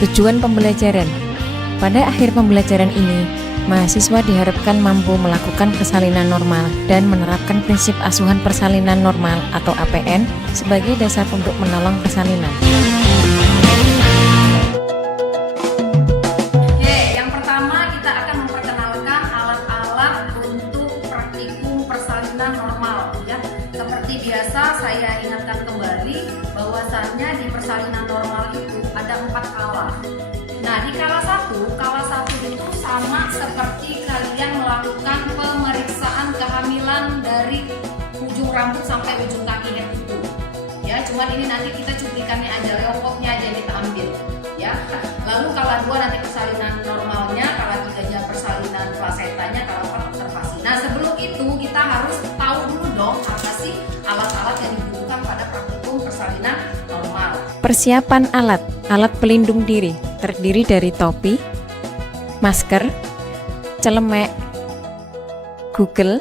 Tujuan pembelajaran. Pada akhir pembelajaran ini, mahasiswa diharapkan mampu melakukan persalinan normal dan menerapkan prinsip asuhan persalinan normal atau APN sebagai dasar untuk menolong persalinan. Yang pertama kita akan memperkenalkan alat-alat untuk praktikum persalinan normal ya. Seperti biasa saya ingatkan kembali bahwasannya di persalinan normal itu ada 4 kala. Nah, di kala satu itu sama seperti kalian melakukan pemeriksaan kehamilan dari ujung rambut sampai ujung kaki head itu. Ya, cuman ini nanti kita cuplikannya aja, leopoknya aja kita ambil. Ya. Lalu kala 2 nanti persalinan normalnya, kala 3-nya persalinan plasentanya, kala 4 observasi. Nah, sebelum itu kita harus tahu dulu dong apa sih alat-alat yang dibutuhkan pada praktikum persalinan normal. Persiapan alat. Alat pelindung diri terdiri dari topi, masker, celemek, gugel,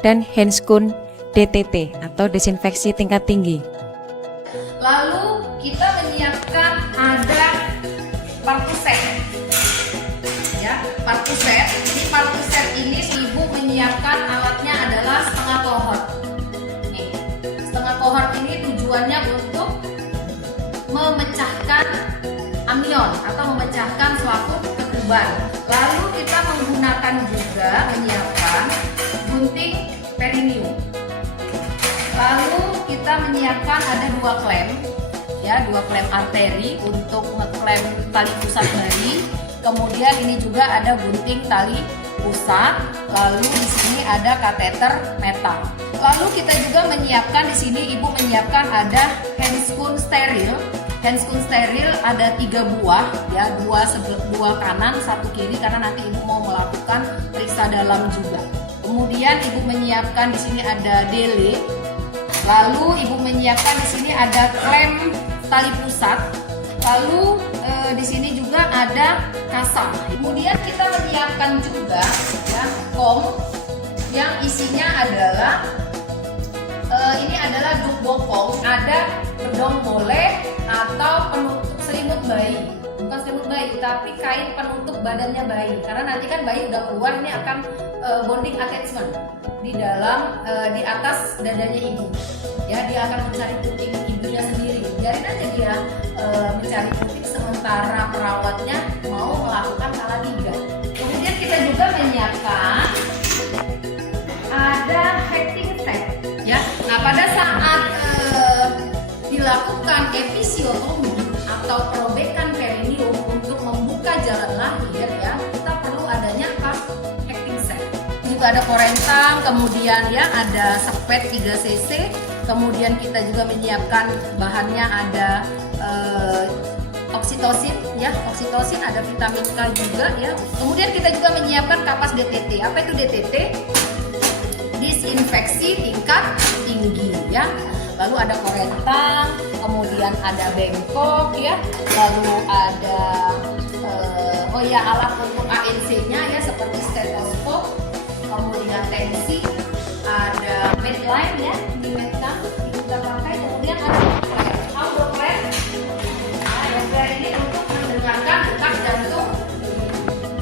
dan handscoon DTT atau desinfeksi tingkat tinggi. Lalu kita menyiapkan ada partuset. Ya, partuset. Di partuset ini ibu menyiapkan alatnya adalah setengah kohort. Nih, setengah kohort ini tujuannya untuk memecahkan amion atau memecahkan suatu ketuban. Lalu kita menggunakan juga menyiapkan gunting perineum. Lalu kita menyiapkan ada 2 klem, ya 2 klem arteri untuk ngeklem tali pusat bayi. Kemudian ini juga ada gunting tali pusat. Lalu di sini ada kateter metal. Lalu kita juga menyiapkan di sini ibu menyiapkan ada handscoon steril. Handscoon steril ada 3 buah, ya 2 kanan, 1 kiri karena nanti ibu mau melakukan periksa dalam juga. Kemudian ibu menyiapkan di sini ada dele. Lalu ibu menyiapkan di sini ada klem tali pusat. Lalu di sini juga ada kasa. Kemudian kita menyiapkan juga ya kom yang isinya adalah ini adalah duk bopong, ada bedong boleh atau penutup selimut bayi. Bukan selimut bayi, tapi kain penutup badannya bayi. Karena nanti kan bayi udah keluar, ini akan bonding attachment di dalam di atas dadanya ibu. Ya, dia akan mencari puting ibunya sendiri. Biarin aja dia mencari puting sementara perawatnya mau melakukan kala 3. Kemudian kita juga menyiapkan ada hatching set. Ya, nah pada saat dilakukan episiotomi atau perobekan perineum untuk membuka jalan lahir ya, kita perlu adanya hatching set. Juga ada korentang, kemudian ya ada sepet 3 cc. Kemudian kita juga menyiapkan bahannya ada oksitosin ya, oksitosin ada vitamin K juga ya. Kemudian kita juga menyiapkan kapas DTT. Apa itu DTT? Disinfeksi tingkat tinggi ya. Lalu ada korentang, kemudian ada bengkok ya. Lalu ada alat ukur ANC-nya ya seperti stetoskop. Kemudian tensi, ada medline ya, di medcam kita pakai. Kemudian ada Doppler. Nah, Doppler ini untuk mendengarkan detak jantung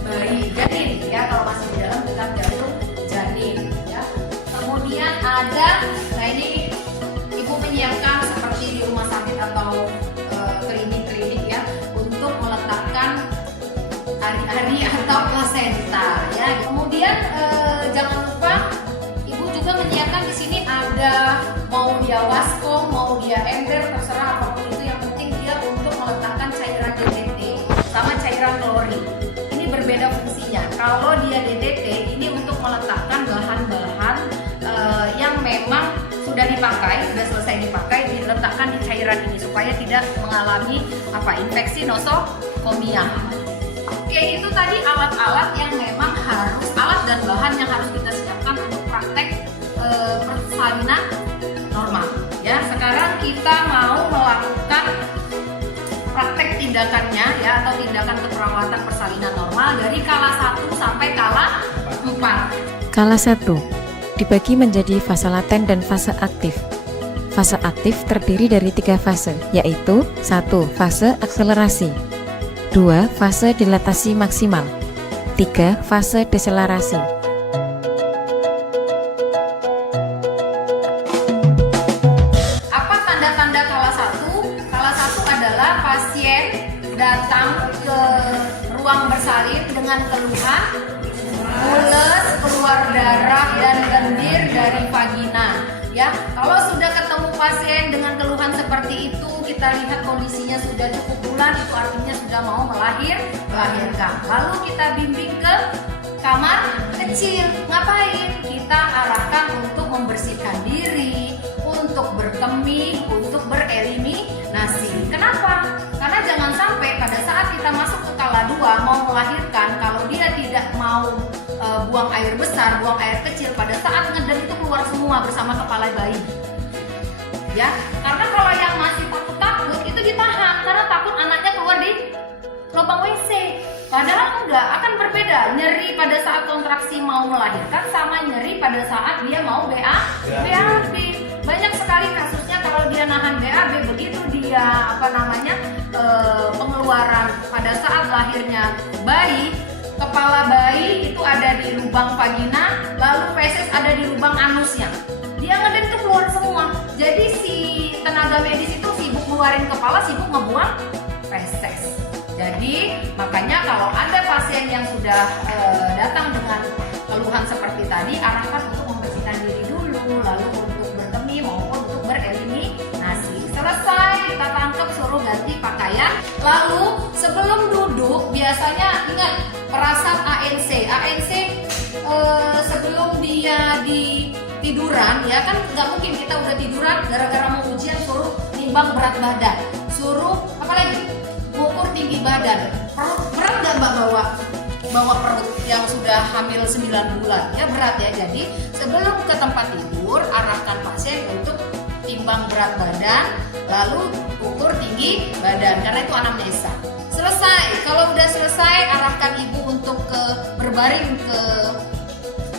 bayi janin ya, kalau masih di dalam detak jantung janin ya. Kemudian ada, nah ini ibu menyiapkan seperti di rumah sakit atau klinik-klinik ya, untuk meletakkan hari-hari atau plasenta ya. Kemudian jangan lupa ibu juga menyiapkan di sini ada mau dia waskom, mau dia ember, terserah apapun itu, yang penting dia untuk meletakkan cairan DTT sama cairan klorin. Ini berbeda fungsinya. Kalau dia DTT ini untuk meletakkan bahan-bahan yang memang sudah dipakai, sudah selesai dipakai, diletakkan di cairan ini supaya tidak mengalami infeksi nosokomia. Oke, itu tadi alat-alat yang memang harus, alat dan bahan yang harus kita siapkan untuk praktek persalinan normal. Ya, sekarang kita mau melakukan praktek tindakannya ya, atau tindakan keperawatan persalinan normal dari kala 1 sampai kala 4. Kala 1 dibagi menjadi fase laten dan fase aktif. Fase aktif terdiri dari 3 fase, yaitu 1. Fase akselerasi, 2. Fase dilatasi maksimal, 3. Fase deselerasi. Apa tanda-tanda kala 1? Kala 1 adalah pasien datang ke ruang bersalin dengan keluhan mules, keluar darah, dan lendir dari vagina. Ya, kalau sudah ketemu pasien dengan keluhan seperti itu, kita lihat kondisinya sudah cukup bulan, itu artinya sudah mau melahirkan. Lalu kita bimbing ke kamar kecil. Ngapain? Kita arahkan untuk membersihkan diri, untuk berkemih, untuk bereliminasi. Kenapa? Karena jangan sampai pada saat kita masuk ke kala 2 mau melahirkan, kalau dia tidak mau buang air besar, buang air kecil, pada saat ngeden itu keluar semua bersama kepala bayi. Ya, karena kalau yang masih takut-takut itu ditahan karena takut anaknya keluar di lubang WC. Padahal enggak, akan berbeda. Nyeri pada saat kontraksi mau melahirkan sama nyeri pada saat dia mau BAB. Banyak sekali kasusnya kalau dia nahan BAB, begitu dia pengeluaran pada saat lahirnya bayi, kepala bayi itu ada di lubang vagina, lalu feses ada di lubang anusnya. Dia ngeden itu keluar semua. Jadi si tenaga medis itu sibuk ngeluarin kepala, sibuk ngebuang feses. Jadi makanya kalau ada pasien yang sudah datang dengan keluhan seperti tadi, arahkan untuk membersihkan diri dulu, lalu untuk berkemih maupun untuk bereliminasi. Selesai kita tangkap, suruh ganti pakaian. Lalu sebelum duduk biasanya ingat perasaan ANC. ANC sebelum dia di tiduran, ya kan nggak mungkin kita udah tiduran gara-gara mau ujian suruh nimbang berat badan, suruh apa lagi mengukur tinggi badan. Perut berat nggak mbak bawa perut yang sudah hamil 9 bulan, ya berat ya. Jadi sebelum ke tempat tidur arahkan pasien untuk timbang berat badan, lalu ukur tinggi badan karena itu anamnesa. Selesai, kalau udah selesai arahkan ibu untuk berbaring ke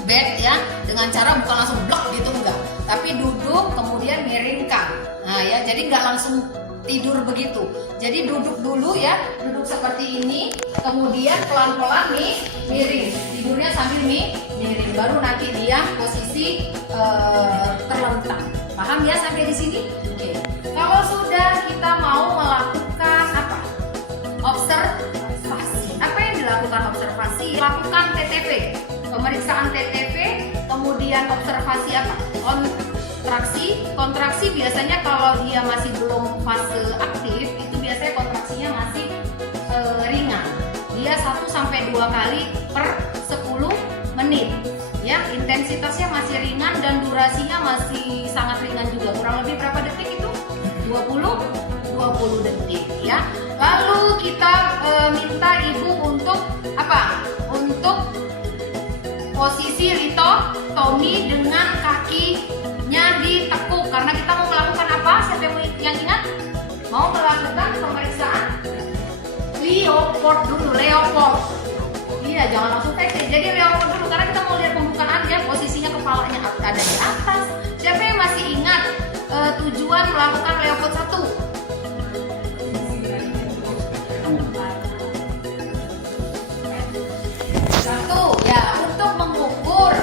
bed ya, dengan cara bukan langsung blok gitu enggak, tapi duduk kemudian miringkan. Nah ya, jadi nggak langsung tidur begitu. Jadi duduk dulu ya, duduk seperti ini, kemudian pelan-pelan nih miring, tidurnya sambil miring, baru nanti dia posisi terlentang. Paham ya sampai di sini? Oke. Kalau sudah kita mau melakukan apa? Observasi. Apa yang dilakukan observasi? Lakukan TTP, pemeriksaan TTP, kemudian observasi apa? Kontraksi biasanya kalau dia masih belum fase aktif, itu biasanya kontraksinya masih ringan. Dia 1-2 kali per 10 menit. Ya, intensitasnya masih ringan dan durasinya masih sangat ringan juga. Kurang lebih berapa detik itu? 20 detik ya. Lalu kita minta ibu untuk apa? Untuk posisi litotomi dengan kakinya ditekuk karena kita mau melakukan apa? Siapa yang ingat? Mau melakukan pemeriksaan Leopold dulu, Leopold. Iya, jangan langsung teknik. Jadi Leopold dulu karena kita mau lihat pembukaan ya, posisinya kepalanya ada di atas. Siapa yang masih ingat tujuan melakukan Leopold 1? Ya, untuk mengukur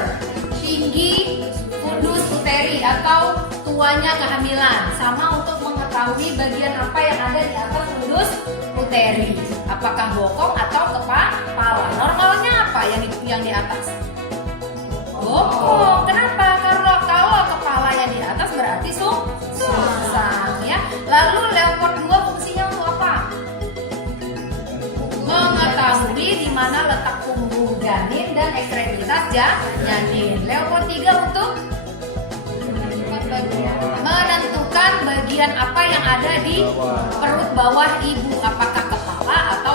tinggi fundus uteri atau tuanya kehamilan, sama untuk mengetahui bagian apa yang ada di atas fundus uteri, apakah bokong atau kepala. Normalnya apa yang di atas? Bokong. Kenapa? Kalau kepalanya di atas berarti sungsang ya. Lalu Leopold 2 fungsinya untuk apa? Mengetahui di mana letak punggung janin dan ekstremitas janin. Leopold 3 untuk menentukan bagian apa yang ada di perut bawah ibu, apakah kepala atau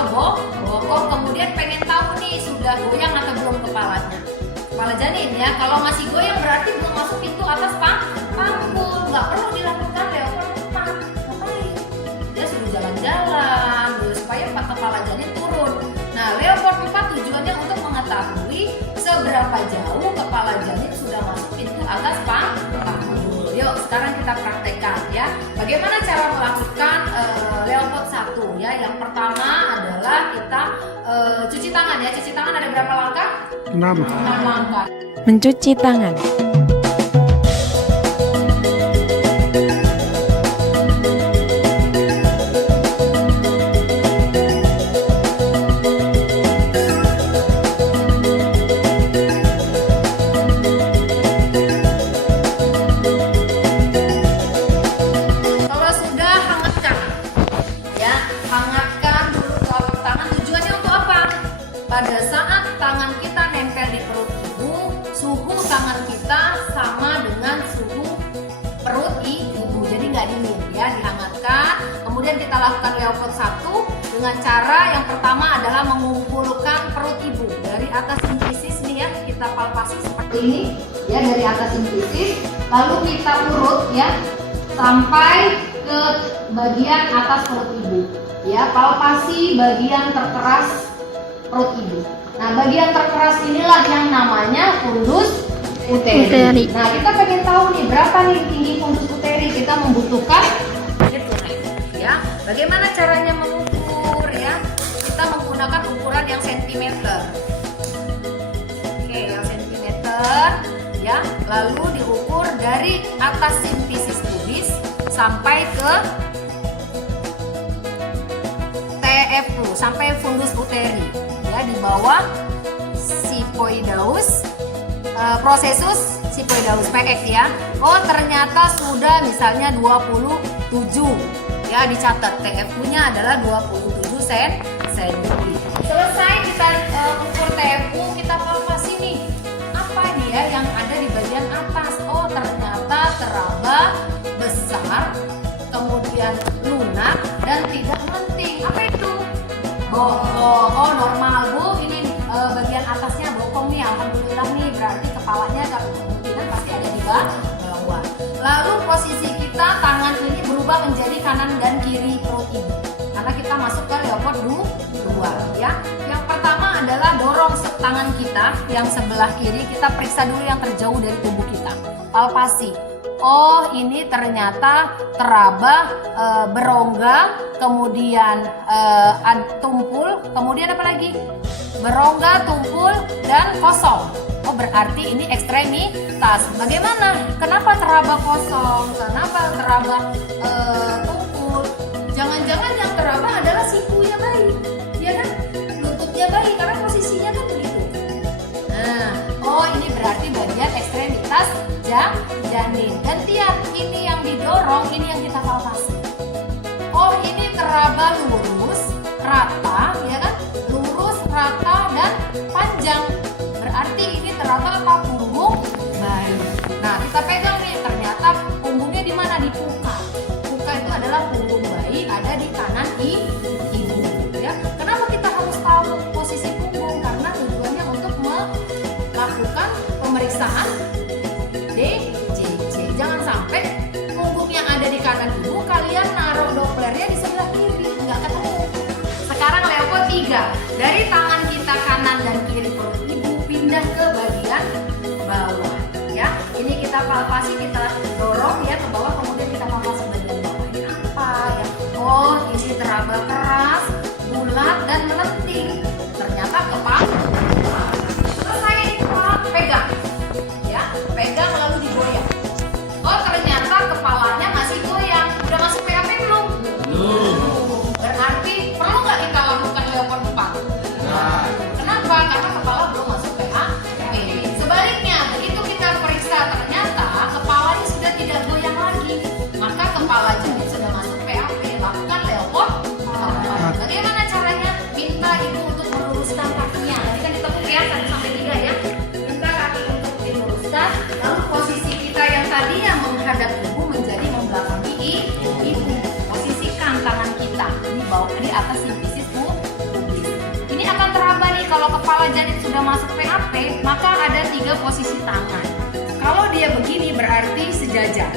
bokong. Kemudian pengen tahu nih sudah goyang atau belum kepalanya, kepala janin ya. Kalau masih goyang berarti belum masuk pintu atas panggul, nggak perlu dilakukan Leopold 4. Ngapain? Dia suruh jalan-jalan supaya kepala janin turun. Nah, Leopold 4 tujuannya untuk mengetahui seberapa jauh kepala janin sudah masuk pintu atas panggul. Yuk sekarang kita praktekkan ya. Bagaimana cara melakukan Leopard 1 ya? Yang pertama adalah kita cuci tangan ya. Cuci tangan ada berapa langkah? 6. 6 langkah. Mencuci tangan. Kalau sudah hangatkan ya, hangatkan dulu telapak tangan. Tujuannya untuk apa? Pada saat tangan kita nempel di perut ibu, suhu tangan kita sama dengan suhu perut ibu, jadi nggak dingin ya. Dihangatkan, kemudian kita lakukan Leopard 1 dengan cara yang pertama adalah mengumpulkan perut ibu dari atas simplisis nih ya, kita palpasi seperti ini ya, dari atas simplisis, lalu kita urut ya sampai ke bagian atas perut ibu ya, palpasi bagian terkeras perut ibu. Nah, bagian terkeras inilah yang namanya fundus uteri. Nah, kita pengen tahu nih berapa nih tinggi fundus uteri. Kita membutuhkan gitu ya. Bagaimana caranya mengukur ya? Kita menggunakan ukuran yang sentimeter. Oke, yang sentimeter ya. Lalu diukur dari atas simfisis pubis sampai ke TFU, sampai fundus uteri ya, di bawah sifoidaus, prosesus sifoidaus PX ya. Oh, ternyata sudah misalnya 27 ya, dicatat TFU-nya adalah 27 cm. Selesai kita ukur TFU, kita palpasi nih apa nih ya yang ada di bagian atas. Oh, ternyata teraba, besar, kemudian lunak dan tidak lenting. Apa itu? Oh, normal Bu, ini bagian atasnya bokong nih, alhamdulillah nih, berarti kepalanya kalau kemungkinan pasti ada di bawah. Lalu posisi kita tangan ini berubah menjadi kanan dan kiri perut ibu, karena kita masuk ke Leopard 2 ya. Yang pertama adalah dorong tangan kita yang sebelah kiri, kita periksa dulu yang terjauh dari tubuh kita, palpasi. Oh, ini ternyata teraba, berongga, kemudian tumpul, kemudian apa lagi? Berongga, tumpul, dan kosong. Oh, berarti ini ekstremitas. Bagaimana? Kenapa teraba kosong? Kenapa teraba tumpul? Jangan-jangan yang teraba adalah sikunya bayi, ya kan? Lututnya bayi, karena posisinya kan begitu. Nah, oh ini berarti bagian ekstremitas janin. Gantian, ini yang didorong, ini yang kita palpasi. Oh, ini teraba lurus, rata, ya kan? Lurus, rata, dan panjang. Berarti ini teraba apa? Punggung bayi. Nah, kita pegang nih, ternyata punggungnya di mana? Di puka. Puka itu adalah punggung bayi, ada di kanan ibu. Ya, kenapa kita harus tahu posisi punggung? Karena tujuannya untuk melakukan pemeriksaan DJJ. Jangan sampai punggung yang ada di kanan ibu kalian naruh Dopplernya di sebelah kiri, nggak ketemu. Sekarang Leopard 3, dari tangan kita kanan dan kiri perut ibu pindah ke bagian bawah ya. Ini kita palpasi, kita dorong ya ke bawah, kemudian kita palpasi bagian bawah. Ini apa ya? Oh, ini teraba keras, bulat, dan melenting. Ternyata kepala. Selesai ini kepala, pegang ya, pegang lalu digoyang. Oh, ternyata kepalanya masih goyang. Udah masuk PAP belum? Belum. Berarti perlu nggak kita lakukan Leopard 4? Nah. Kenapa? Karena kepala belum masuk PAP. Sebaliknya, begitu kita periksa ternyata kepalanya sudah tidak goyang lagi, maka kepala janin sudah masuk PAP. Lakukan Leopard 4. Bagaimana caranya? Minta ibu untuk meluruskan kakinya. Tadi kan ditekuk ya, 1 sampai 3 ya. Minta kaki untuk diluruskan. Lalu posisi kita yang tadinya menghadap ibu menjadi membelakangi ibu. Posisikan tangan kita di bawah, di atas simfisis pubis. Ini akan teraba nih, kalau kepala janin sudah masuk PAP, maka ada 3 posisi tangan. Kalau dia begini berarti sejajar.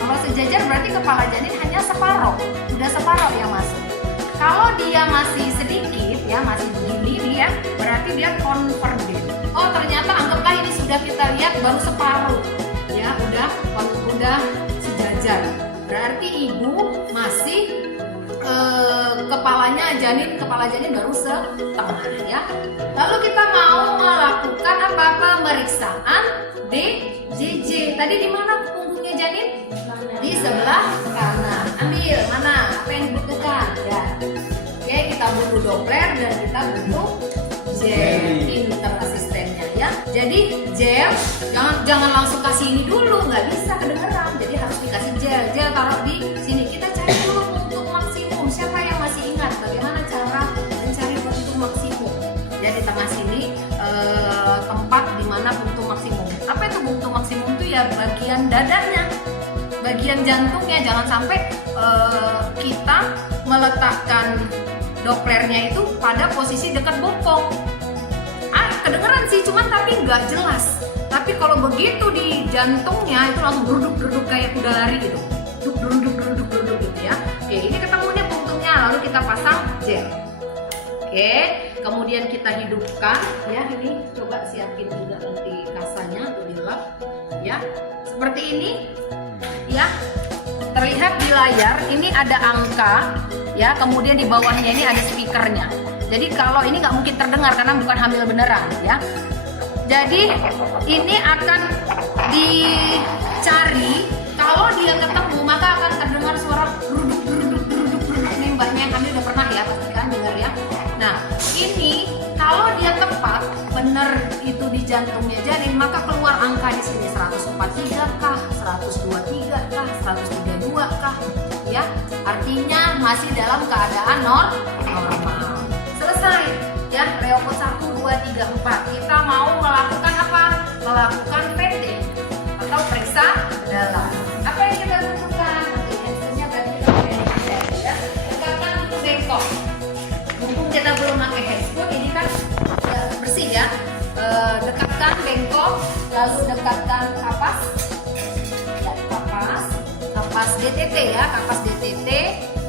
Kalau sejajar berarti kepala janin hanya separoh, sudah separoh yang masuk. Kalau dia masih sedikit ya, masih begini ya, berarti dia convergent. Oh, ternyata anggaplah ini sudah kita lihat baru separuh ya, udah convergent. berarti ibu masih kepala janin baru setengah ya. Lalu kita mau melakukan pemeriksaan BJJ. Tadi di mana punggungnya janin? Di sebelah kanan. Ambil mana? Apa yang dibutuhkan? Ya. Oke, kita butuh Doppler dan kita butuh gel. Pinter asistennya ya. Jadi gel jangan langsung kasih ini dulu, nggak bisa kedengeran. Jadi harus dikasih gel. Gel taruh di sini. Kita cari dulu untuk maksimum. Siapa yang masih ingat bagaimana cara mencari puntung maksimum? Ya di tengah sini tempat di mana puntung maksimum. Apa itu puntung maksimum? Itu ya bagian dadanya, bagian jantungnya. Jangan sampai kita meletakkan Dopplernya itu pada posisi dekat bokong. Kedengeran sih, cuman tapi nggak jelas. Tapi kalau begitu di jantungnya itu langsung duduk kayak kuda lari gitu. Duduk gitu ya. Oke, ini ketemunya punggungnya, lalu kita pasang gel. Oke, kemudian kita hidupkan ya. Ini coba siapin juga nanti kasanya atau dilap ya. Seperti ini ya. Terlihat di layar ini ada angka ya, kemudian di bawahnya ini ada speakernya. Jadi kalau ini nggak mungkin terdengar karena bukan hamil beneran ya. Jadi ini akan dicari, kalau dia ketemu maka akan terdengar suara geruduk. Ini mbaknya yang hamil udah pernah ya, pasti kan dengar ya. Nah ini kalau dia tepat bener itu di jantungnya janin, maka keluar angka di sini 143 kah, 123 kah, 132 kah ya. Artinya masih dalam keadaan normal. Selesai ya, Reopo 1, 2, 3, 4. Kita mau melakukan apa? Melakukan PT atau periksa dalam. Apa yang kita butuhkan? Hasilnya tadi kita pakai ya. Dekatkan untuk bengkok. Mumpung kita belum pakai headphone, ini kan bersih ya. Dekatkan bengkok, lalu dekatkan kapas. Ya, kapas DTT ya, kapas DTT.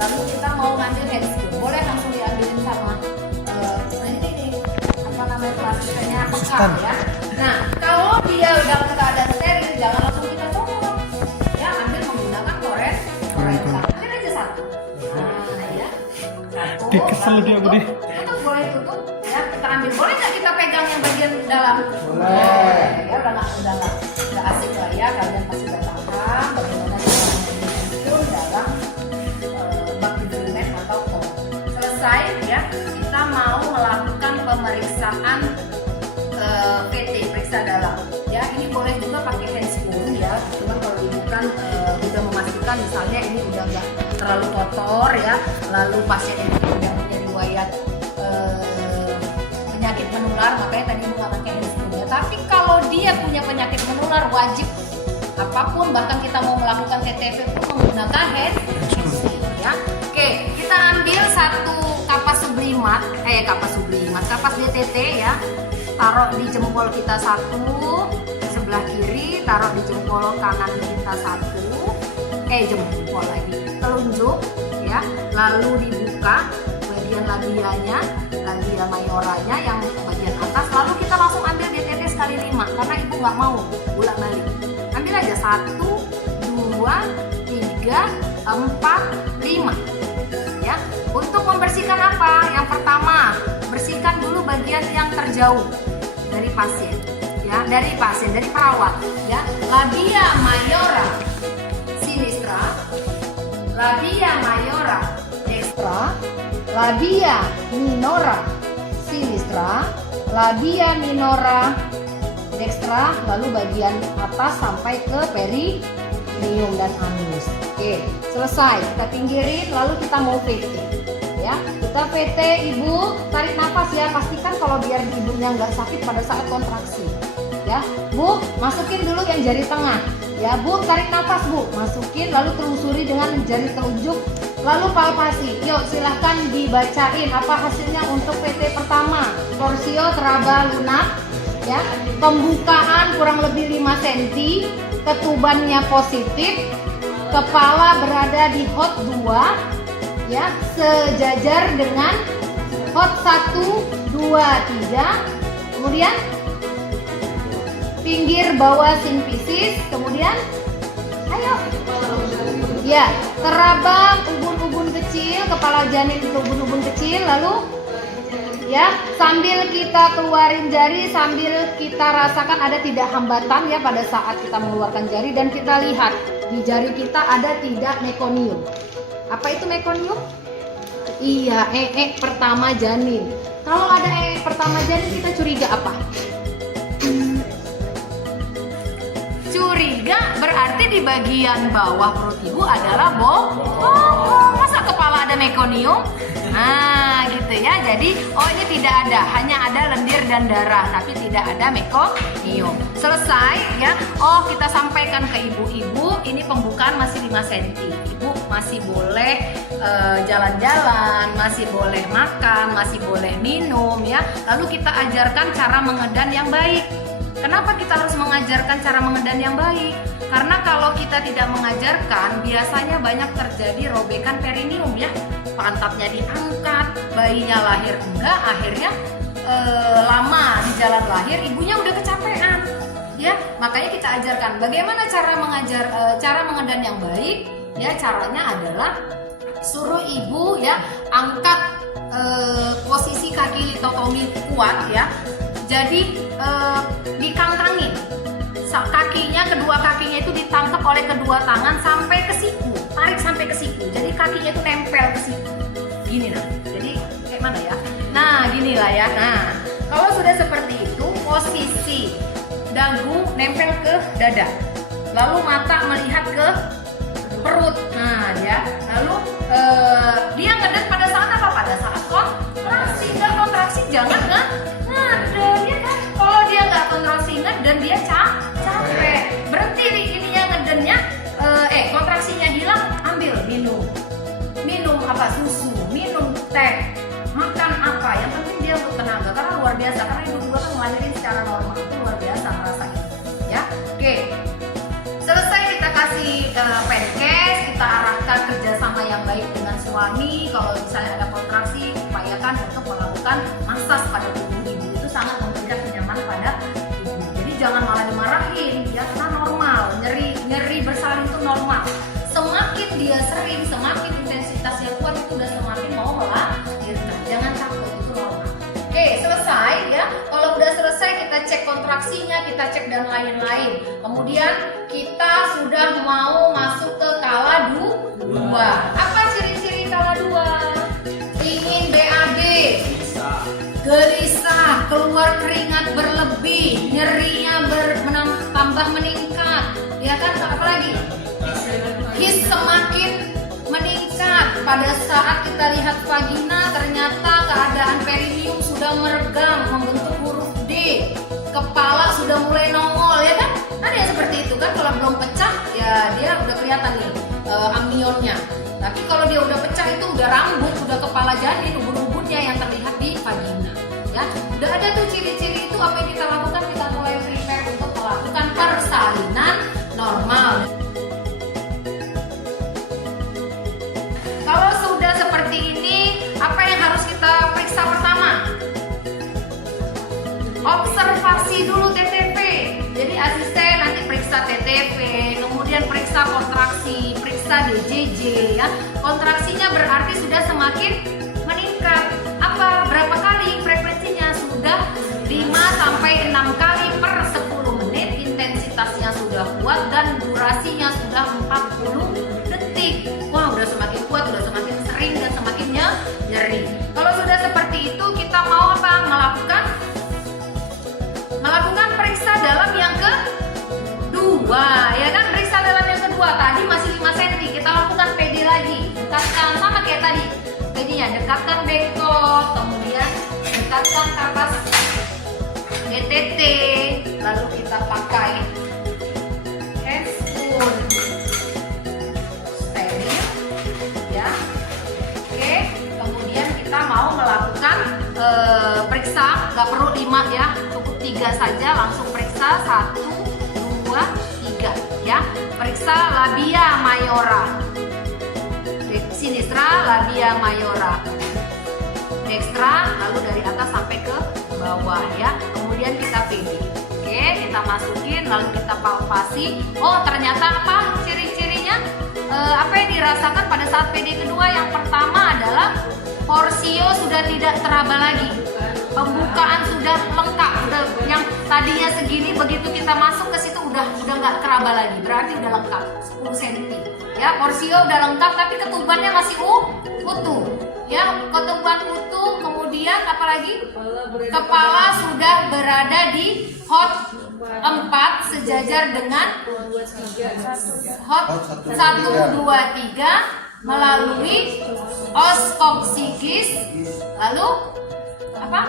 Lalu kita mau ngambil headphone. Boleh langsung diambilin sama plastiknya peka ya. Nah, kalau dia dalam keadaan steril, jangan langsung kita copot. Ya, ambil menggunakan korek. Ambil aja satu. Nah, ya. Satu. Kesel dia Budi. Tutup, boleh tutup. Ya, kita ambil. Boleh nggak kita pegang yang bagian dalam? Boleh. Ya, udah dalam. Udah asik lah ya. Kalian pasti udah paham bagaimana cara itu dalam bak hidromen atau kom. Selesai ya. Kita mau melakukan pemeriksaan PT, periksa dalam ya. Ini boleh juga pakai handscoon ya, cuma kalau ibu kan udah memastikan misalnya ini udah nggak terlalu kotor ya, lalu pasien ini udah punya riwayat penyakit menular, makanya tadi ibu nggak pakai handscoon ya. Tapi kalau dia punya penyakit menular, wajib apapun, bahkan kita mau melakukan TTP pun menggunakan handscoon ya. Oke, kita ambil satu kapas sublimat, kapas DTT ya. Taruh di jempol kita satu, sebelah kiri, taruh di jempol kanan kita satu, jempol lagi, telunjuk ya. Lalu dibuka bagian labianya, labia mayoranya yang bagian atas. Lalu kita langsung ambil DTT sekali 5 karena ibu nggak mau bolak balik. Ambil aja 1, 2, 3, 4, 5 ya. Untuk membersihkan apa? Yang pertama, bersihkan dulu bagian yang terjauh dari pasien ya, dari perawat ya. Labia mayora sinistra, labia mayora destra, labia minora sinistra, labia minora dextra, lalu bagian atas sampai ke perineum dan anus. Oke, selesai. Kita pinggirin, lalu kita mau PT ya. Kita PT, ibu tarik nafas ya, pastikan kalau biar ibunya nggak sakit pada saat kontraksi ya. Bu, masukin dulu yang jari tengah ya. Bu, tarik nafas bu, masukin, lalu telusuri dengan jari telunjuk, lalu palpasi. Yuk silahkan dibacain apa hasilnya untuk PT pertama. Torsio traba lunak ya, pembukaan kurang lebih 5 cm, ketubannya positif, kepala berada di hot 2 ya, sejajar dengan hot 1, 2, 3. Kemudian pinggir bawah simfisis. Kemudian ayo Ya, teraba ubun-ubun kecil, kepala janin itu ubun-ubun kecil, lalu ya sambil kita keluarin jari, sambil kita rasakan ada tidak hambatan ya pada saat kita mengeluarkan jari, dan kita lihat di jari kita ada tidak mekonium. Apa itu mekonium? Iya, pertama janin. Kalau ada pertama janin, kita curiga apa? Curiga berarti di bagian bawah perut ibu adalah bokong. Masa kepala ada mekonium? Nah, gitu ya. Jadi, ini tidak ada, hanya ada lendir dan darah, tapi tidak ada mekonium. Selesai ya. Kita sampaikan ke ibu-ibu, ini pembukaan masih 5 cm. Ibu masih boleh jalan-jalan, masih boleh makan, masih boleh minum ya. Lalu kita ajarkan cara mengedan yang baik. Kenapa kita harus mengajarkan cara mengedan yang baik? Karena kalau kita tidak mengajarkan, biasanya banyak terjadi robekan perineum ya. Pantatnya diangkat, bayinya lahir enggak, akhirnya lama di jalan lahir, ibunya udah kecapean. Ya, makanya kita ajarkan bagaimana cara mengedan yang baik. Ya, caranya adalah suruh ibu ya angkat posisi kaki litotomi kuat ya. Jadi dikangkangin kakinya, kedua kakinya itu ditangkap oleh kedua tangan sampai ke siku, tarik sampai ke siku. Jadi kakinya itu nempel ke siku. Gini nah. Jadi kayak mana ya? Nah, gini lah ya. Nah, kalau sudah seperti itu, posisi dagu nempel ke dada. Lalu mata melihat ke perut. Nah, ya. Lalu dia ngeden pada saat apa? Pada saat kontraksi. Enggak kontraksi jangan ngeden ya kan. Kalau dia nggak kontraksi ngeden, dia capek. Berhenti di ininya ngedennya, kontraksinya hilang, ambil minum apa, susu, minum teh, makan apa, yang penting dia bertenaga. Karena luar biasa, karena ibu juga kan ngelahirin secara normal, itu luar biasa ngerasain ya. Oke, selesai kita kasih pankes, kita arahkan kerjasama yang baik dengan suami. Kalau misalnya ada kontraksi, upayakan untuk melakukan massas pada tubuh ibu, itu sangat memberikan kenyamanan pada ibu. Jadi jangan malah dimarahin ya, karena normal, nyeri bersalin itu normal. Semakin dia sering, semakin intensitasnya kuat, itu udah semakin mau melahirkan. Jangan takut, itu normal. Oke, selesai ya. Kalau udah selesai, kita cek kontraksinya, kita cek dan lain-lain. Kemudian kita sudah mau masuk ke kala 2. Apa ciri-ciri kala 2? Ingin BAB, gelisah, keluar keringat berlebih, nyerinya tambah meningkat, ya kan? Apalagi his semakin meningkat. Pada saat kita lihat vagina, ternyata keadaan perineum sudah meregang, membentuk huruf D, kepala sudah mulai nongol, ya kan? Ada yang seperti itu kan? Kalau belum pecah, ya dia udah kelihatan nih amnionnya. Tapi kalau dia udah pecah, itu udah rambut, udah kepala janin, ubun-ubunnya yang terlihat di vagina. Ya, udah ada tuh ciri-ciri itu. Apa yang kita lakukan? Kita mulai prepare untuk melakukan persalinan normal. Kalau sudah seperti ini, apa yang harus kita periksa pertama? Observasi dulu TTP. Jadi asisten nanti periksa TTP, kemudian periksa kontraksi, periksa DJJ ya. Kontraksinya berarti sudah semakin meningkat. Apa? Berapa kali frekuensinya? Sudah 5-6 kali per 10 menit. Intensitasnya sudah kuat dan durasinya sudah 40 detik. Wah, udah semakin kuat, udah semakin sering dan semakin nyeri. Kalau sudah seperti itu, kita mau apa? Melakukan periksa dalam yang kedua, ya kan? Periksa dalam yang kedua. Tadi masih 5 cm, kita lakukan PD lagi. Dekatkan sama kayak tadi. PD-nya dekatkan bengkok, kemudian dekatkan kapas DTT, lalu kita pakai handspoon steril, ya. Oke, kemudian kita mau melakukan periksa, nggak perlu 5 ya, cukup 3 saja, langsung periksa 1, 2, 3 ya. Periksa labia mayora, sinistra, labia mayora, dextra, lalu dari atas sampai ke bawah ya. Kemudian kita PD. Oke, kita masukin, lalu kita palpasi. Oh, ternyata apa ciri-cirinya? Apa yang dirasakan pada saat PD kedua. Yang pertama adalah porsio sudah tidak teraba lagi, pembukaan sudah lengkap, udah yang tadinya segini begitu kita masuk ke situ udah nggak teraba lagi, berarti udah lengkap 10 cm. Ya, porsio udah lengkap tapi ketubannya masih utuh. Ya, ketuban utuh, kemudian apalagi kepala sudah berada di hot 4 sejajar dengan hot 1, 2, 3 melalui os koksikis. Lalu apa?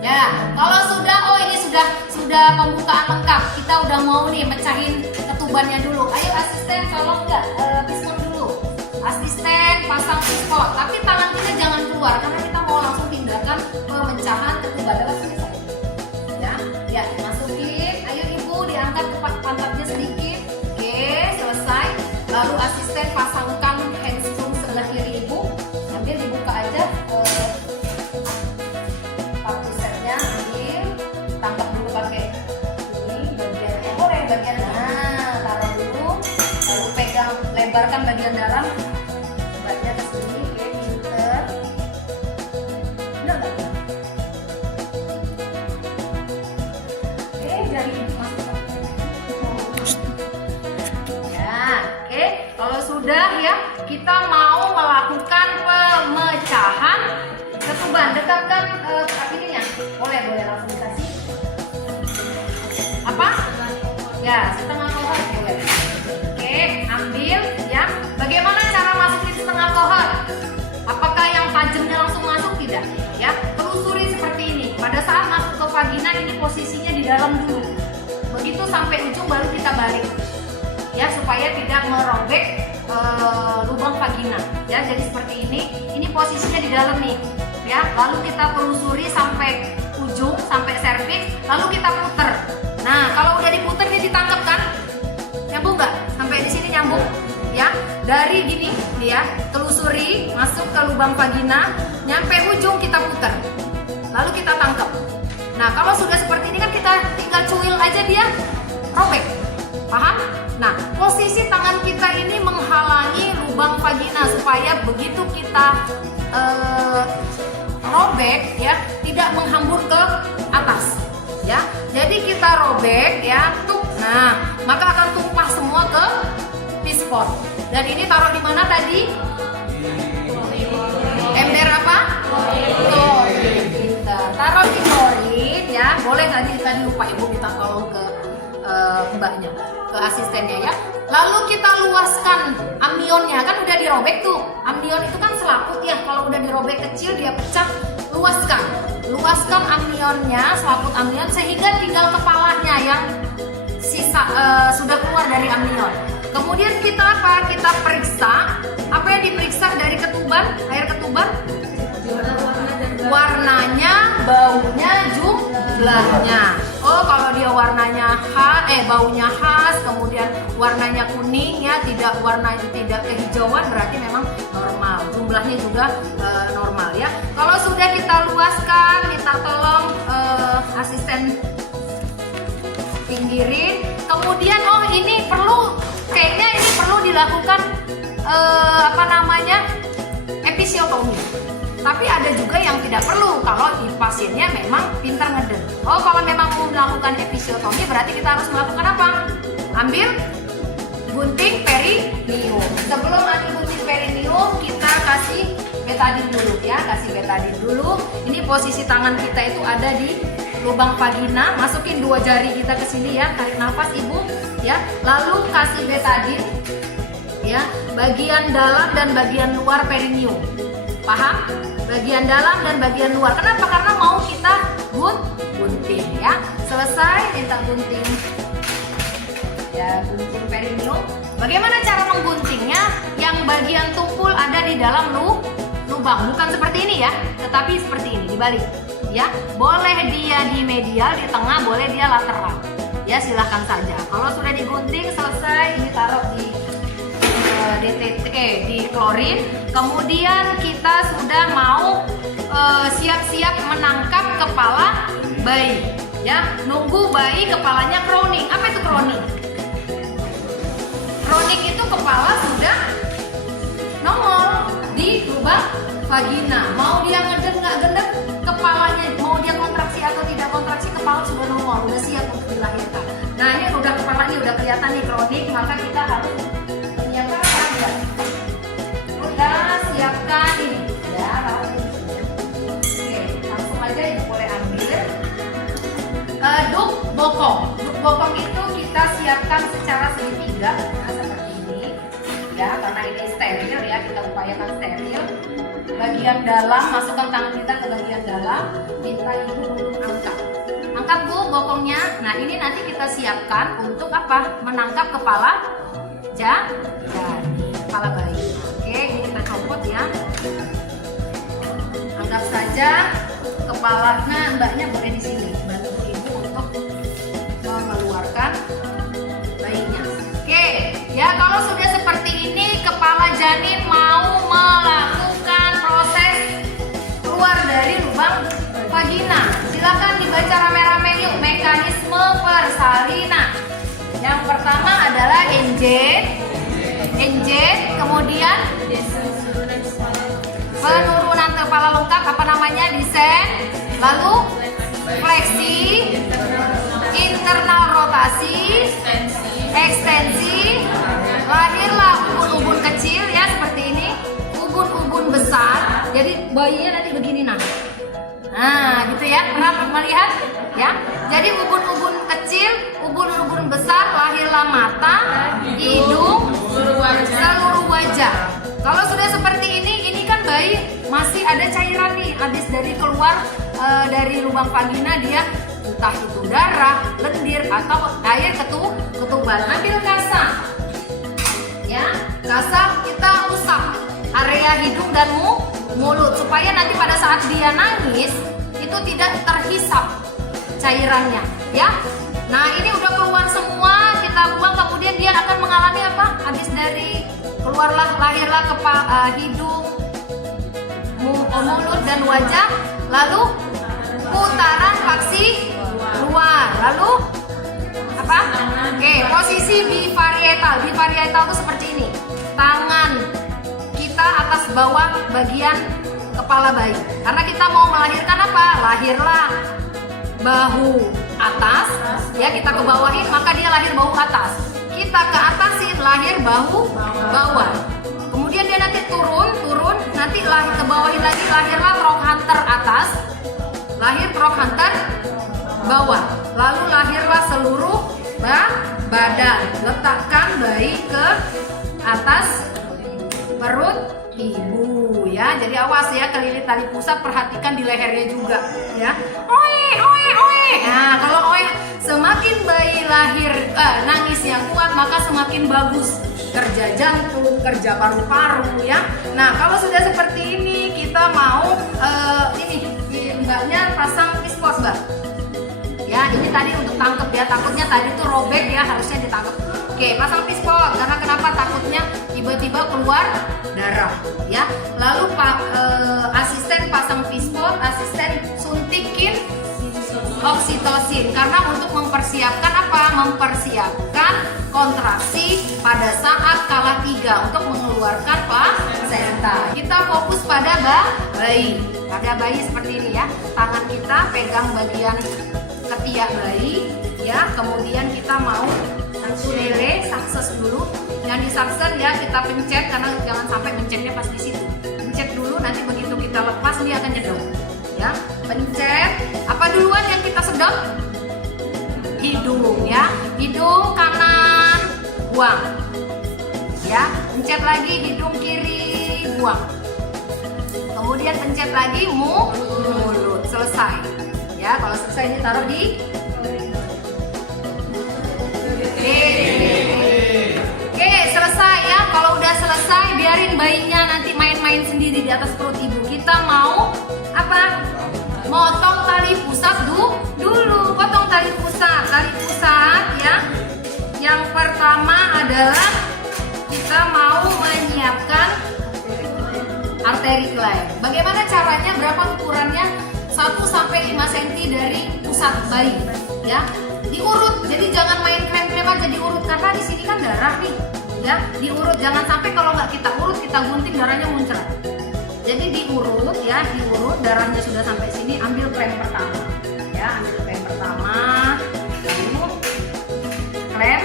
Ya, kalau sudah, oh ini sudah pembukaan lengkap. Kita udah mau nih mecahin ketubannya dulu. Ayo asisten, tolong nggak piskon dulu. Asisten pasang piskon, tapi tangan kita jangan keluar karena kita mau langsung tindakan pemecahan ketuban. Selesai. Ya, masukin. Ayo ibu diangkat ke pantatnya sedikit. Oke, selesai. Lalu asisten pasangkan handscreen sebelah kiri ibu. Ambil dibuka aja. Tangkap dulu pakai ini bagian boleh bagian taruh dulu, lalu pegang lebarkan bagian dalam, bagian ke sini. Oke, pinter. Udah nggak? Oke, jari masuk. Ya, oke. Kalau sudah ya, kita mau melakukan pemecahan ketuban. Dekatkan ininya. Boleh langsung dikasih. Apa? Ya, setengah kohort boleh. Oke, ambil ya. Bagaimana cara masukin setengah kohort? Apakah yang tajamnya langsung masuk? Tidak. Ya, telusuri seperti ini. Pada saat masuk ke vagina ini posisinya di dalam dulu. Begitu sampai ujung baru kita balik. Ya, supaya tidak merobek lubang vagina. Ya, jadi seperti ini. Ini posisinya di dalam nih. Ya, lalu kita telusuri sampai ujung, sampai serviks, lalu kita puter. Nah, kalau udah diputer dia ditangkap kan? Nyambung nggak? Sampai di sini nyambung? Ya, dari gini, ya, telusuri masuk ke lubang vagina, nyampe ujung kita puter, lalu kita tangkap. Nah, kalau sudah seperti ini kan kita tinggal cuil aja dia robek, paham? Nah, posisi tangan kita ini menghalangi lubang vagina supaya begitu kita robek ya tidak menghambur ke atas ya. Jadi kita robek ya, nah maka akan tumpah semua ke pispot. Dan ini taruh di mana tadi? Ember apa? Klorin. Kita taruh di klorin ya. Boleh tadi lupa ibu minta tolong ke mbaknya, ke asistennya ya. Lalu kita luaskan amnionnya, kan udah dirobek tuh. Amnion itu kan selaput ya, kalau udah dirobek kecil dia pecah. Luaskan amnionnya, selaput amnion sehingga tinggal kepalanya yang sisa sudah keluar dari amnion. Kemudian kita apa? Kita periksa. Apa yang diperiksa dari ketuban? Air ketuban? Warnanya, baunya, jumlahnya. Oh, kalau dia warnanya baunya khas, kemudian warnanya kuning ya, tidak kehijauan, berarti memang normal. Jumlahnya juga normal ya. Kalau sudah kita luaskan, minta tolong asisten pinggirin. Kemudian ini kayaknya perlu dilakukan episiotomi. Tapi ada juga yang tidak perlu kalau pasiennya memang pintar ngeden. Oh, kalau memang mau melakukan episiotomi berarti kita harus melakukan apa? Ambil gunting perineum. Sebelum ambil gunting perineum kita kasih betadin dulu ya, kasih betadin dulu. Ini posisi tangan kita itu ada di lubang vagina, masukin 2 jari kita ke sini ya, tarik nafas ibu ya. Lalu kasih betadin ya, bagian dalam dan bagian luar perineum. Paham? Bagian dalam dan bagian luar. Kenapa? Karena mau kita gunting ya. Selesai, minta gunting. Ya, gunting perineum. Bagaimana cara mengguntingnya? Yang bagian tumpul ada di dalam lubang. Bukan seperti ini ya, tetapi seperti ini, dibalik. Ya, boleh dia di medial, di tengah, boleh dia lateral. Ya, silahkan saja. Kalau sudah digunting, selesai, ini taruh di di klorin. Kemudian kita sudah mau siap-siap menangkap kepala bayi ya, nunggu bayi kepalanya crowning. Apa itu crowning? Crowning itu kepala vagina. Mau dia ngedep nggak gendep, kepalanya mau dia kontraksi atau tidak kontraksi, kepala sudah normal, udah siap untuk dilahirkan. Nah ini udah kepala ini udah kelihatan nih kronik, maka kita harus menyiapkan apa aja? Udah siapkan ini, ya. Oke, langsung aja ibu boleh ambil. Duk bokong. Duk bokong itu kita siapkan secara segitiga, nah seperti ini, ya. Karena ini steril ya, kita upayakan steril. Bagian dalam, masukkan tangan kita ke bagian dalam, minta ibu untuk angkat. Angkat bu bokongnya. Nah ini nanti kita siapkan untuk apa? Menangkap kepala kepala bayi. Oke, ini kita copot ya. Anggap saja kepalanya mbaknya boleh di sini. Bantu ibu untuk mengeluarkan bayinya. Oke, ya kalau sudah seperti ini, kepala janin mau melakukan proses keluar dari lubang vagina. Silakan dibaca rame-rame yuk mekanisme persalinan. Yang pertama adalah enjet, kemudian penurunan kepala lengkap, apa namanya, descent, lalu fleksi, internal rotasi, ekstensi, lahirlah ubun-ubun kecil ya seperti ini, ubun-ubun besar. Jadi bayinya nanti begini nah gitu ya, pernah melihat ya. Jadi ubun-ubun kecil, ubun-ubun besar, lahirlah mata, hidung, seluruh wajah. Kalau sudah seperti ini kan bayi masih ada cairan nih, habis dari keluar dari lubang vagina, dia entah itu darah, lendir atau air ketuban. Ambil kasar, ya, kasar kita usap area hidung dan mulut supaya nanti pada saat dia nangis itu tidak terhisap cairannya, ya. Nah ini udah keluar semua, kita buang, kemudian dia akan mengalami apa? Habis dari lahirlah hidung, mulut dan wajah, lalu putaran faksi luar, lalu apa? Oke, posisi biparietal. Biparietal itu seperti ini. Tangan kita atas bawah bagian kepala bayi. Karena kita mau melahirkan apa? Lahirlah bahu atas, ya kita ke bawahin, maka dia lahir bahu atas. Kita ke atasin, lahir bahu bawah. Kemudian dia nanti turun, nanti lahir ke bawahin lagi, lahirlah trochanter atas, lahir trochanter bawah. Lalu lahirlah seluruh badan. Letakkan bayi ke atas perut ibu ya. Jadi awas ya, kelilit tali pusat, perhatikan di lehernya juga ya. Oe. Nah, kalau oe, semakin bayi lahir nangis yang kuat, maka semakin bagus kerja jantung, kerja paru-paru ya. Nah, kalau sudah seperti ini, kita mau ini mbaknya pasang pispos, Mbak. Ya, ini tadi untuk tangkep ya, takutnya tadi tuh robek ya, harusnya ditangkep. Oke, pasang pispos, karena kenapa? Takutnya tiba-tiba keluar darah ya. Lalu asisten pasang pispos, asisten suntikin oksitosin, karena untuk mempersiapkan apa? Mempersiapkan kontraksi pada saat kala 3 untuk mengeluarkan plasenta. Kita fokus pada bayi. Pada bayi seperti ini ya. Tangan kita pegang bagian ketiak bayi ya. Kemudian kita mau langsung lele, sukses dulu. Yang disukses ya kita pencet, karena jangan sampai pencetnya pas di situ. Pencet dulu, nanti begitu kita lepas dia akan jedor. Ya, pencet. Apa duluan yang kita sedot? Hidung ya. Hidung kanan buang. Ya, pencet lagi hidung kiri buang. Kemudian pencet lagi mulut. Selesai. Ya, kalau selesai ini taruh di Oke, selesai ya. Kalau udah selesai, biarin bayinya nanti main-main sendiri di atas perut ibu. Kita mau apa? Motong tali pusat dulu. Potong tali pusat. Tali pusat ya. Yang pertama adalah kita mau menyiapkan arteri clay. Bagaimana caranya? Berapa ukurannya? 1-5 cm dari pusat bayi ya. Diurut. Jadi jangan main krem-krem aja, diurut, karena di sini kan darah nih. Ya, diurut, jangan sampai kalau nggak kita urut, kita gunting, darahnya muncrat. Jadi diurut ya, diurut, darahnya sudah sampai sini, ambil klem pertama. Ya, ambil klem pertama, lalu klem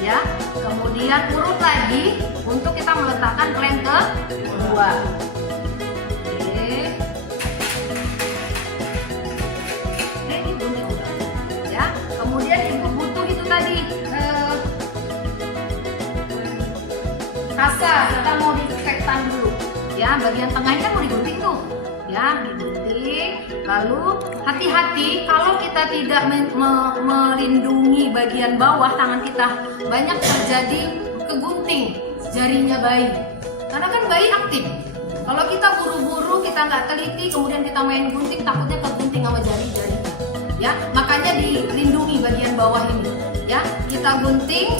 ya. Kemudian urut lagi untuk kita meletakkan klem kedua. Oke. Ini gunting udah. Ya, kemudian ibu butuh itu tadi kasa, kita mau disinfektan dulu. Ya, bagian tengahnya kan mau digunting tuh. Ya, digunting. Lalu hati-hati kalau kita tidak melindungi bagian bawah tangan kita, banyak terjadi kegunting jarinya bayi. Karena kan bayi aktif. Kalau kita buru-buru, kita nggak teliti, kemudian kita main gunting, takutnya kegunting sama jari-jarinya. Ya, makanya dilindungi bagian bawah ini. Ya, kita gunting,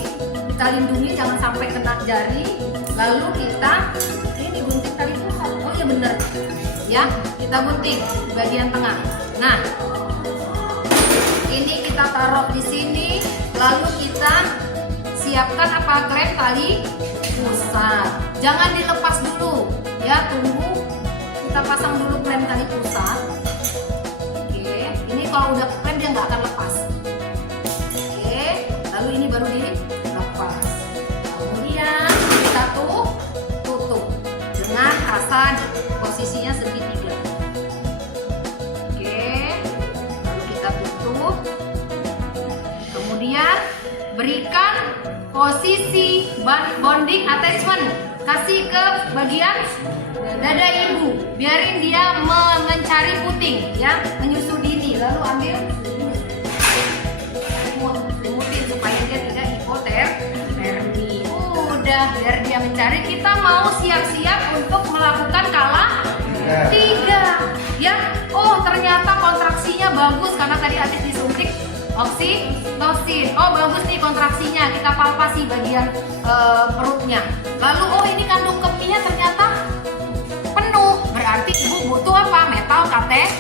kita lindungi jangan sampai kena jari. Lalu kita ini gunting tali pusat. Oh iya bener. Ya, kita gunting di bagian tengah. Nah, ini kita taruh di sini. Lalu kita siapkan apa, klem tali pusat. Jangan dilepas dulu. Ya, tunggu. Kita pasang dulu klem tali pusat. Oke, ini kalau udah klem dia nggak akan lepas. Oke, lalu ini baru dilepas. Kemudian kita tutup dengan kasa posisinya segitiga. Oke, lalu kita tutup. Kemudian berikan posisi bonding attachment, kasih ke bagian dada ibu, biarin dia mencari puting, ya, menyusu dini. Lalu ambil limutin supaya dia tidak hipotermi. Udah, biar dia mencari. Kita mau siap-siap untuk melakukan kala 3. Ya, oh ternyata kontraksinya bagus karena tadi habis disuntik oksitosin. Oh bagus nih kontraksinya, kita palpasi bagian perutnya. Lalu oh ini kandung kemihnya ternyata penuh, berarti ibu butuh apa? Metal kateter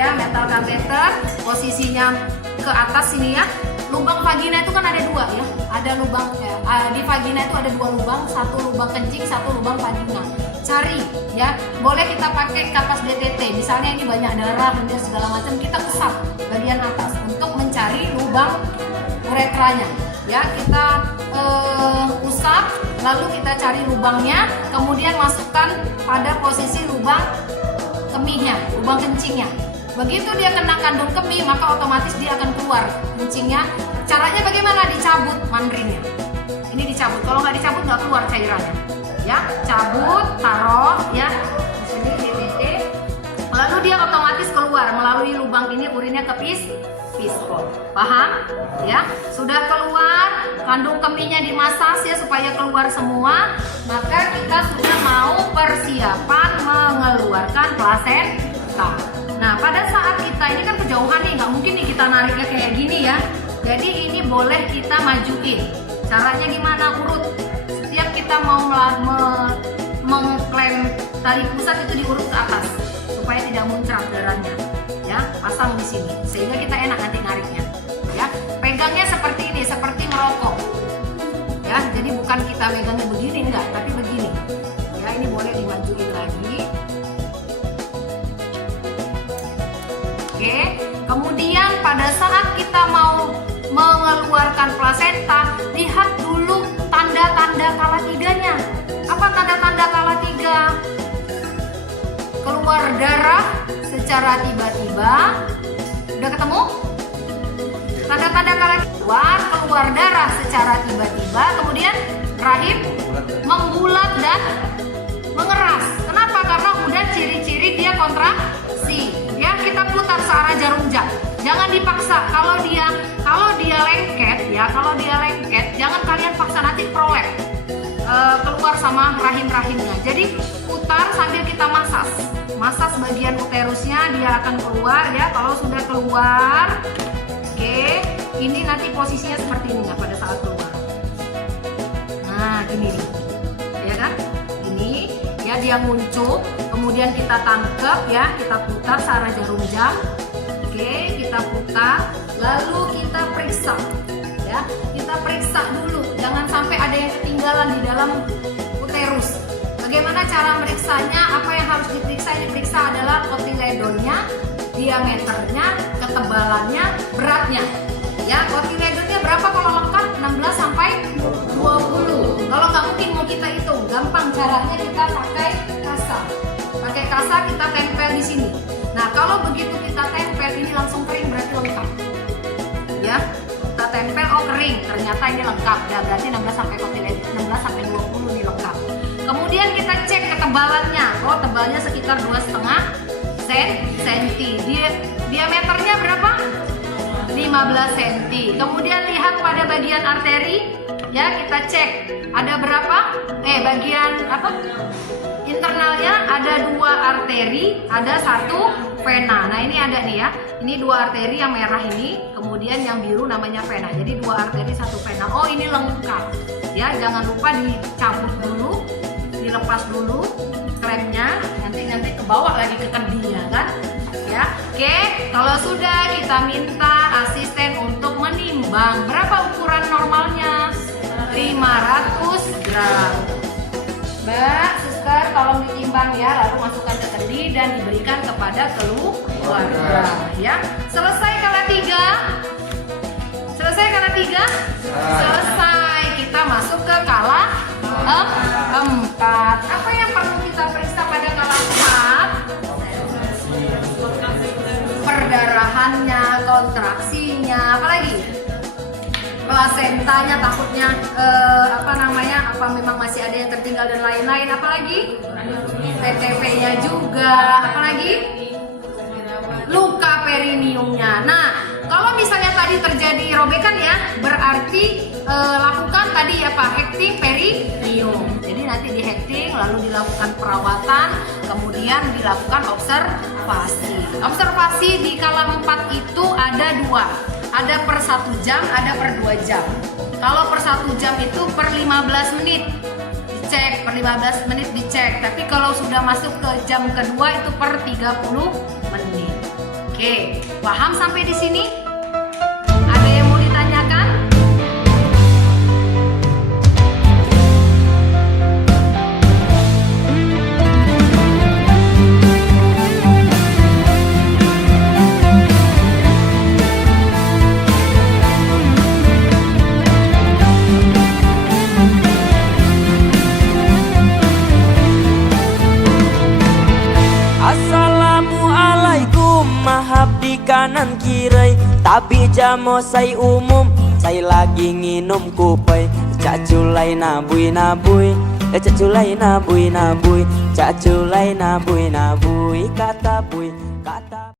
ya, metal kateter. Posisinya ke atas sini ya. Lubang vagina itu kan ada 2 ya, ada lubang di vagina itu ada 2 lubang, satu lubang kencing, satu lubang vagina. Cari ya, boleh kita pakai kapas DTT, misalnya ini banyak darah dan segala macam, kita usap bagian atas untuk mencari lubang uretranya. Ya, kita usap, lalu kita cari lubangnya, kemudian masukkan pada posisi lubang kemihnya, lubang kencingnya. Begitu dia kena kandung kemih, maka otomatis dia akan keluar kencingnya. Caranya bagaimana? Dicabut mandrinnya. Ini dicabut. Kalau nggak dicabut nggak keluar cairannya. Ya, cabut, taruh ya di sini DTT. Lalu dia otomatis keluar melalui lubang ini, urinnya ke piskon. Paham? Ya, sudah keluar, kandung kemihnya dimasas ya supaya keluar semua. Maka kita sudah mau persiapan mengeluarkan plasenta. Nah, pada saat kita ini kan kejauhan nih, nggak mungkin nih kita nariknya kayak gini ya. Jadi ini boleh kita majuin. Caranya gimana? Urut. Setiap kita mau mengklaim tali pusat itu diurut ke atas supaya tidak muncrat darahnya. Ya, pasang di sini sehingga kita enak nanti nariknya. Ya, pegangnya seperti ini, seperti merokok. Ya, jadi bukan kita megangnya begini enggak, tapi begini. Ya, ini boleh dimajuin lagi. Oke, kemudian pada saat kita mau mengeluarkan plasenta, lihat dulu tanda-tanda kala 3-nya. Apa tanda-tanda kala 3? Keluar darah secara tiba-tiba. Udah ketemu? Tanda-tanda kala keluar darah secara tiba-tiba, kemudian rahim membulat dan mengeras. Kenapa? Karena udah ciri-ciri dia kontraksi. Ya, kita putar searah jarum jam. Jangan dipaksa. Kalau dia lengket ya, jangan kalian paksa, nanti prolap keluar sama rahim-rahimnya. Jadi putar sambil kita masas bagian uterusnya, dia akan keluar ya. Kalau sudah keluar, oke, ini nanti posisinya seperti ini ya pada saat keluar. Nah, gini nih, ya kan? Ini ya dia muncul. Kemudian kita tangkap ya, kita putar searah jarum jam. Oke, kita putar, lalu kita periksa. Ya, kita periksa dulu, jangan sampai ada yang ketinggalan di dalam uterus. Bagaimana cara meriksanya? Apa yang harus diperiksa? Yang diperiksa adalah kotiledonnya, diameternya, ketebalannya, beratnya. Ya, kotiledonnya berapa kalau lengkap? 16 sampai 20. Kalau nggak mungkin mau kita hitung, gampang caranya kita pakai kasa. Pakai kasa kita tempel di sini. Nah, kalau begitu kita tempel ini langsung kering berarti lengkap. Ya, kita tempel oh kering, ternyata ini lengkap. Ya, berarti 16 sampai kotiledon 16 sampai 20 ini lengkap. Kemudian kita cek ketebalannya. Oh, tebalnya sekitar 2,5 cm. Diameternya berapa? 15 cm. Kemudian lihat pada bagian arteri, ya kita cek ada berapa? Bagian apa? Internalnya ada 2 arteri, ada 1 vena. Nah ini ada nih ya. Ini 2 arteri yang merah ini, kemudian yang biru namanya vena. Jadi 2 arteri 1 vena. Oh ini lengkap. Ya jangan lupa dicabut dulu, dilepas dulu kremnya. Nanti kebawa lagi ke kendinya kan? Ya, oke. Kalau sudah kita minta asisten untuk menimbang berapa ukuran normalnya 500 gram. Mbak, suster tolong ditimbang ya, lalu masukkan ke kendi dan diberikan kepada keluarga ya. Selesai kala 3. Selesai kala 3? Selesai. Kita masuk ke kala 4. Apa yang perlu kita periksa pada kala 4? Perdarahannya, kontraksinya, apalagi plasentanya takutnya apa memang masih ada yang tertinggal dan lain-lain, apalagi TTP-nya juga, apalagi luka periniumnya. Nah, kalau misalnya tadi terjadi robekan ya, berarti lakukan tadi apa? Hekting perinium. Jadi nanti di hekting lalu dilakukan perawatan, kemudian dilakukan observasi. Observasi di kala 4 itu ada 2. Ada per 1 jam, ada per 2 jam. Kalau per 1 jam itu per 15 menit dicek, per 15 menit dicek. Tapi kalau sudah masuk ke jam kedua itu per 30 menit. Oke, paham sampai di sini? Ada yang mau ditanyakan? Assalamualaikum, mahab di kanan kiri, tapi jamo say umum, say lagi nginum kupai. Cak culai nabui nabui, cak culai nabui nabui, cak culai nabui nabui, kata bui kata.